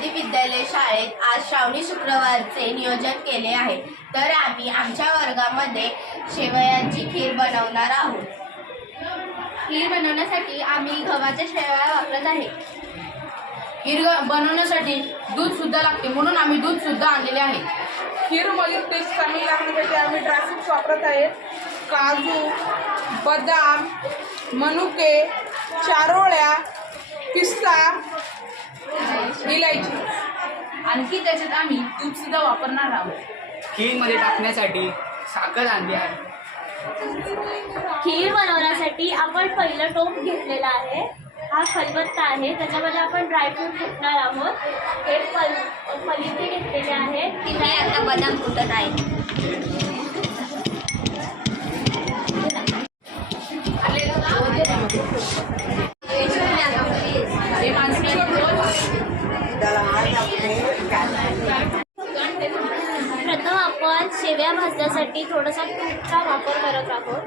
आदि विद्यालय शाळेत आज श्रावणी शुक्रवारचे नियोजन केले आहे. तर आम्ही आमच्या वर्गामध्ये शेवयांची खीर बनवणार आहोत. खीर बनवण्यासाठी आम्ही गव्हाच्या शेवया वापरत आहे. खीर बनवण्यासाठी दूध सुद्धा लागते म्हणून आम्ही दूध सुद्धा आणलेले आहे. खीरमध्ये टेस्ट चांगली लागण्यासाठी आम्ही ड्रायफ्रुट्स वापरत आहेत काजू बदाम मनुके चारोळ्या पिस्ता इलायची आणखी त्याच्यात आम्ही दूध सुद्धा वापरणार आहोत. खीरमध्ये टाकण्यासाठी साखर आणली आहे. खीर बनवण्यासाठी आपण पहिलं टोप घेतलेला आहे. हा खलबत्ता आहे. त्याच्यामध्ये आपण ड्रायफ्रूट फुटणार आहोत. हे पल पलिते घेतलेले आहेत. तिथे आता बदाम फुटत आहे? शेव्या भाजण्यासाठी थोडासा तूपचा वापर करत आहोत.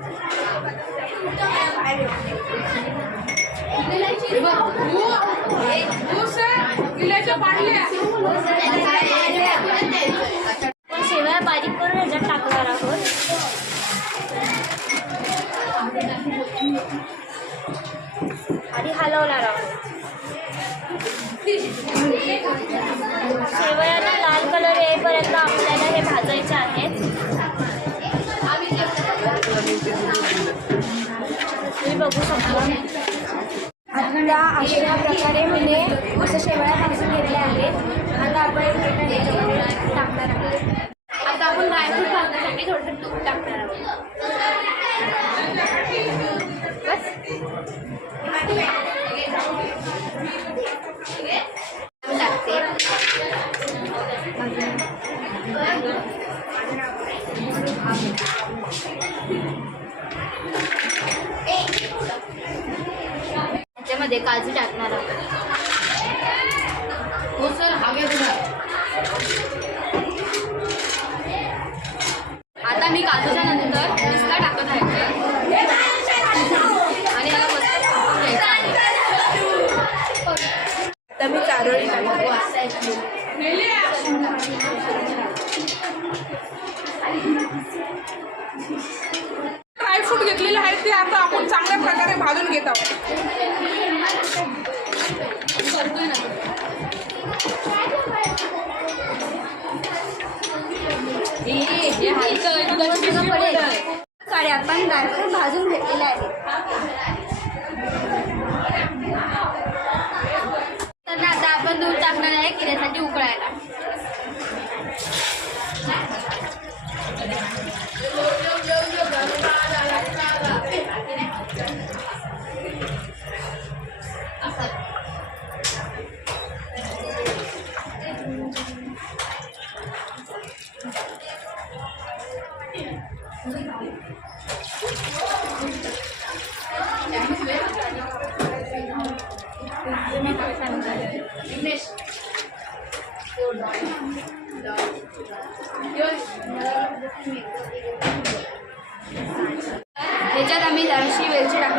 शेव्या बारीक बघू शकतो आता अशा प्रकारे म्हणजे असं शेवळ्या घेतले आहेत. आता आपण टाकणार आहोत. मध्ये काजू टाकणार आहोत. हो आता मी काजूच्या नंतर पिस्ता टाकत आहे. आणि आता मी चारोळी ड्रायफ्रूट घेतलेले आहेत ते आता आपण चांगल्या प्रकारे भाजून घेत आहोत हे हायचं एकदम पडेल काळे आपण ड्रायफ्रूट भाजून घेतलेले आहे तर आता आपण दूध टाकणार आहे किऱ्यासाठी उकळायला ह्याच्यात आम्ही जराशी वेलची टाकणार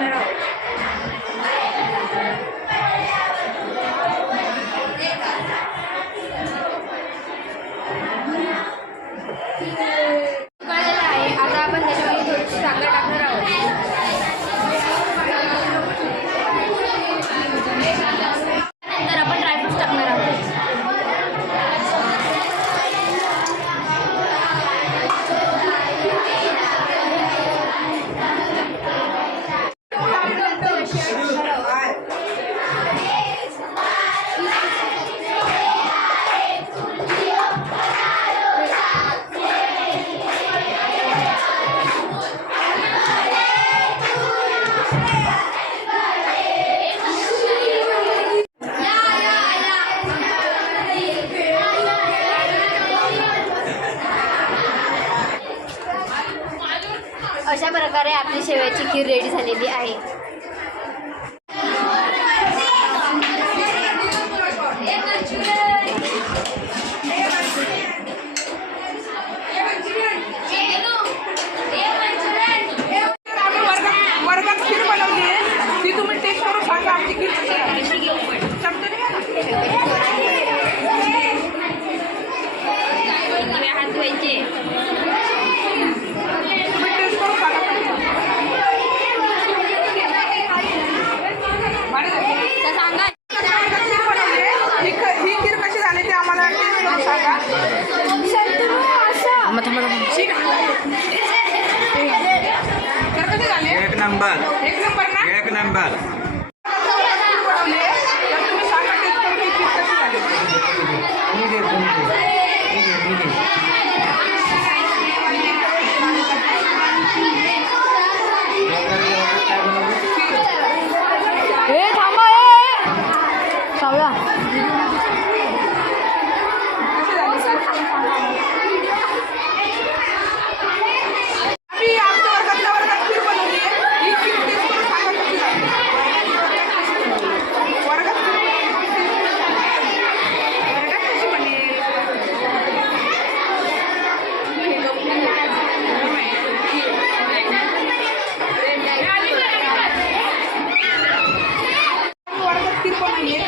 अशा प्रकारे आपली शेवयाची खीर रेडी झालेली आहे आम्ही वर्गात वर्गात खीर बनवली आहे ती तुम्ही टेस्ट करून सांगा आमची खीर कशी आहे. चमच्याने घ्या ना. नंबर. एक नंबर companheiro,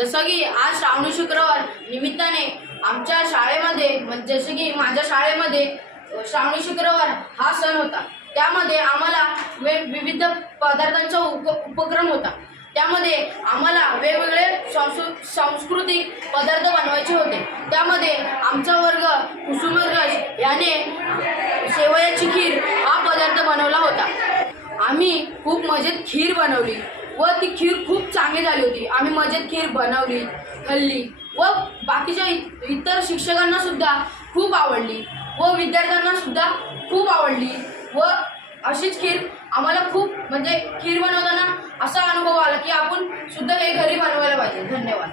जसं की आज श्रावणी शुक्रवार निमित्ताने आमच्या शाळेमध्ये म्हणजे जसं की माझ्या शाळेमध्ये श्रावणी शुक्रवार हा सण होता. त्यामध्ये आम्हाला वे विविध पदार्थांचा उप उपक्रम होता. त्यामध्ये आम्हाला वेगवेगळे संस्कृ सांस्कृतिक पदार्थ बनवायचे होते. त्यामध्ये आमचा वर्ग कुसुमरगज याने शेवयाची खीर हा पदार्थ बनवला होता. आम्ही खूप मजेत खीर बनवली. व ती खीर खूप चांगली झाली होती. आम्ही मजेत खीर बनवली खाल्ली व बाकीच्या इ- इतर शिक्षकांना सुद्धा खूप आवडली व विद्यार्थ्यांना सुद्धा खूप आवडली व अशीच खीर आम्हाला खूप म्हणजे खीर बनवताना असा अनुभव आला की आपण सुद्धा हे घरी बनवायला पाहिजे. धन्यवाद.